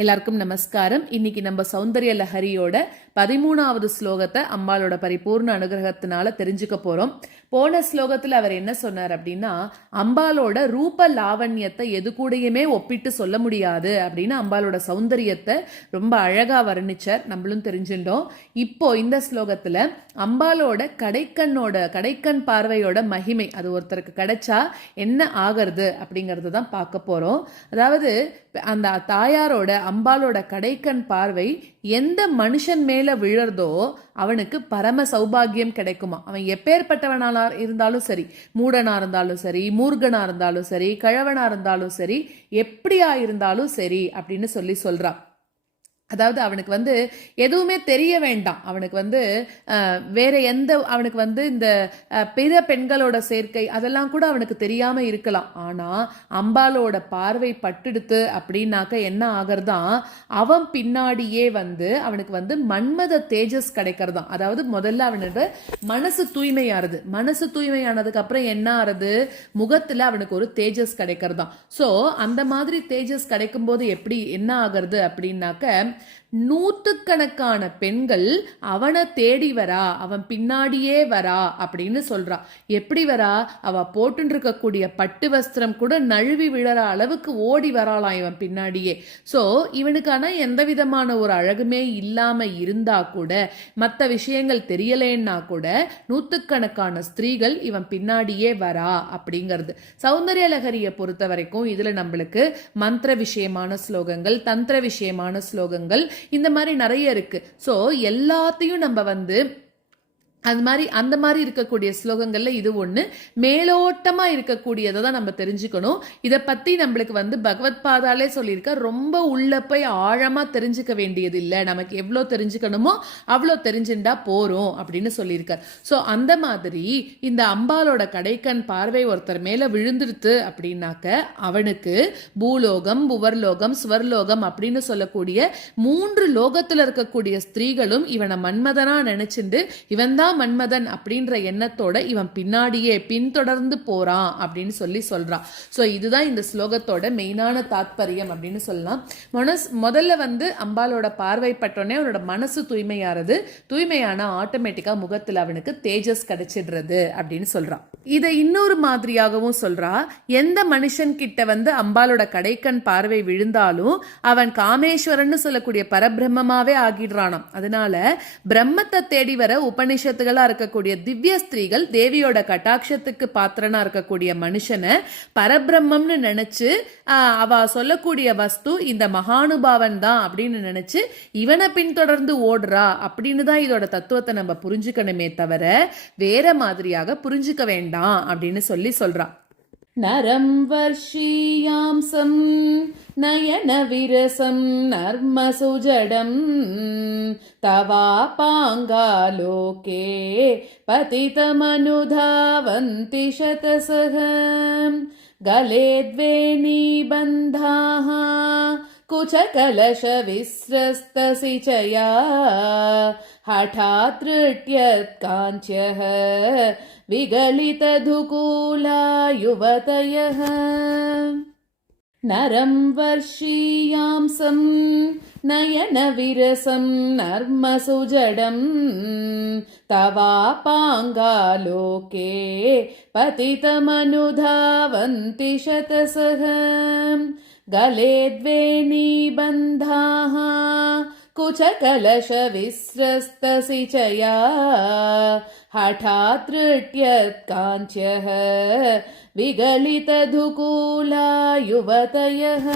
எல்லாருக்கும் நமஸ்காரம். இன்னைக்கு நம்ம சௌந்தர்ய லஹரியோட பதிமூணாவது ஸ்லோகத்தை அம்பாளோட பரிபூர்ண அனுகிரகத்தினால தெரிஞ்சுக்க போறோம். போன ஸ்லோகத்துல அவர் என்ன சொன்னார் அப்படின்னா அம்பாலோட ரூப லாவண்யத்தை எது கூடயுமே ஒப்பிட்டு சொல்ல முடியாது அப்படின்னு அம்பாலோட சௌந்தரியத்தை ரொம்ப அழகா வர்ணிச்சார். நம்மளும் தெரிஞ்சுட்டோம். இப்போ இந்த ஸ்லோகத்துல அம்பாலோட கடைக்கண்ணோட கடைக்கண் பார்வையோட மகிமை அது ஒருத்தருக்கு கிடைச்சா என்ன ஆகிறது அப்படிங்கறது தான் பார்க்க போறோம். அதாவது அந்த தாயாரோட அம்பாளோட கடைக்கண் பார்வை எந்த மனுஷன் மேல விழறதோ அவனுக்கு பரம சௌபாகியம் கிடைக்குமா. அவன் எப்பேற்பட்டவனா இருந்தாலும் சரி மூடனா இருந்தாலும் சரி மூர்கனா இருந்தாலும் சரி கழவனா இருந்தாலும் சரி எப்படியா இருந்தாலும் சரி அப்படின்னு சொல்லி சொல்றான் அதாவது அவனுக்கு வந்து எதுவுமே தெரிய வேண்டாம். அவனுக்கு வந்து வேற எந்த அவனுக்கு வந்து இந்த பிற பெண்களோட சேர்க்கை அதெல்லாம் கூட அவனுக்கு தெரியாம இருக்கலாம். ஆனா அம்பாலோட பார்வை பட்டெடுத்து அப்படின்னாக்க என்ன ஆகிறதான் அவன் பின்னாடியே வந்து அவனுக்கு வந்து மன்மத தேஜஸ் கிடைக்கிறதாம் அதாவது முதல்ல அவனோட மனசு தூய்மையாருது மனசு தூய்மையானதுக்கு அப்புறம் என்ன ஆறுது? முகத்துல அவனுக்கு ஒரு தேஜஸ் கிடைக்கிறதாம் ஸோ அந்த மாதிரி தேஜஸ் கிடைக்கும் போது எப்படி என்ன ஆகிறது அப்படின்னாக்க நூற்றுக்கணக்கான பெண்கள் அவனை தேடி வரா அவன் பின்னாடியே வரா அப்படின்னு சொல்றா. எப்படி வரா? அவ போட்டுன்னு இருக்கக்கூடிய பட்டு வஸ்திரம் கூட நழுவி விழற அளவுக்கு ஓடி வராளாம் இவன் பின்னாடியே. ஸோ இவனுக்கான எந்த விதமான ஒரு அழகுமே இல்லாம இருந்தா கூட மற்ற விஷயங்கள் தெரியலேன்னா கூட நூற்றுக்கணக்கான ஸ்திரீகள் இவன் பின்னாடியே வரா அப்படிங்கிறது. சௌந்தர்ய லகரியை பொறுத்த வரைக்கும் இதுல நம்மளுக்கு மந்திர விஷயமான ஸ்லோகங்கள் தந்திர விஷயமான ஸ்லோகங்கள் இந்த மாதிரி நிறைய இருக்கு. ஸோ எல்லாத்தையும் நம்ம வந்து அது மாதிரி அந்த மாதிரி இருக்கக்கூடிய ஸ்லோகங்கள்ல இது ஒண்ணு. மேலோட்டமா இருக்கக்கூடியதை தான் நம்ம தெரிஞ்சுக்கணும். இதை பத்தி நம்மளுக்கு வந்து பகவத் பாதாலே சொல்லியிருக்க ரொம்ப உள்ள போய் ஆழமா தெரிஞ்சுக்க வேண்டியது இல்லை. நமக்கு எவ்வளோ தெரிஞ்சுக்கணுமோ அவ்வளோ தெரிஞ்சுண்டா போறோம் அப்படின்னு சொல்லியிருக்கார். ஸோ அந்த மாதிரி இந்த அம்பாலோட கடைக்கண் பார்வை ஒருத்தர் மேல விழுந்துருத்து அப்படின்னாக்க அவனுக்கு பூலோகம் புவர்லோகம் சுவர்லோகம் அப்படின்னு சொல்லக்கூடிய மூன்று லோகத்துல இருக்கக்கூடிய ஸ்திரீகளும் இவனை மன்மதனா நினச்சிண்டு இவன் தான் மன்மதன் அப்படின்ற எண்ணத்தோட இவன் பின்னாடியே பின்தொடர்ந்து போறான் அப்படின்னு சொல்லி சொல்றான். ஸோ இதுதான் இந்த ஸ்லோகத்தோட மெயினான தாத்பரியம் அப்படின்னு சொல்லலாம். மனஸ் முதல்ல வந்து அம்பாலோட பார்வை பட்டோடனே அவனோட மனசு தூய்மையானது தூய்மையான ஆட்டோமேட்டிக்காக முகத்தில் அவனுக்கு தேஜஸ் கிடைச்சிடுறது அப்படின்னு சொல்றான். இதை இன்னொரு மாதிரியாகவும் சொல்றா எந்த மனுஷன் கிட்ட வந்து அம்பாலோட கடைக்கண் பார்வை விழுந்தாலும் அவன் காமேஸ்வரன்னு சொல்லக்கூடிய பரபிரம்மமாவே ஆகிடுறானாம். அதனால பிரம்மத்தை தேடி வர உபனிஷத் நட்சத்திரங்களா இருக்கக்கூடிய திவ்ய ஸ்திரீகள் தேவியோட கட்டாட்சத்துக்கு பாத்திரனா இருக்கக்கூடிய மனுஷனை பரபிரம்மம்னு நினைச்சு அவ சொல்லக்கூடிய வஸ்து இந்த மகானுபாவன் தான் அப்படின்னு நினைச்சு இவனை பின்தொடர்ந்து ஓடுறா அப்படின்னு தான் இதோட தத்துவத்தை நம்ம புரிஞ்சுக்கணுமே தவிர வேற மாதிரியாக புரிஞ்சுக்க வேண்டாம் அப்படின்னு சொல்லி சொல்றான் नरं वर्षीयांसं नयनविरसं नर्मसुजडं तवापाङ्गालोके पतितमनुधावन्ति शतसः। गले द्वे निबन्धाः कुचकलशविस्रस्तसिचया हठात्तृट्यत्काञ्च्यः विगलितधुकूला युवतयः नरं वर्षीयाम्सं नयनविरसं नर्मसुजडं। तवापाङ्गालोके पतितमनुधावन्ति शतसः गले द्वे निबन्धाः कुचकलशविस्रस्तसिचया हठात्तृट्यत्काञ्च्यः विगलितधुकूला युवतयः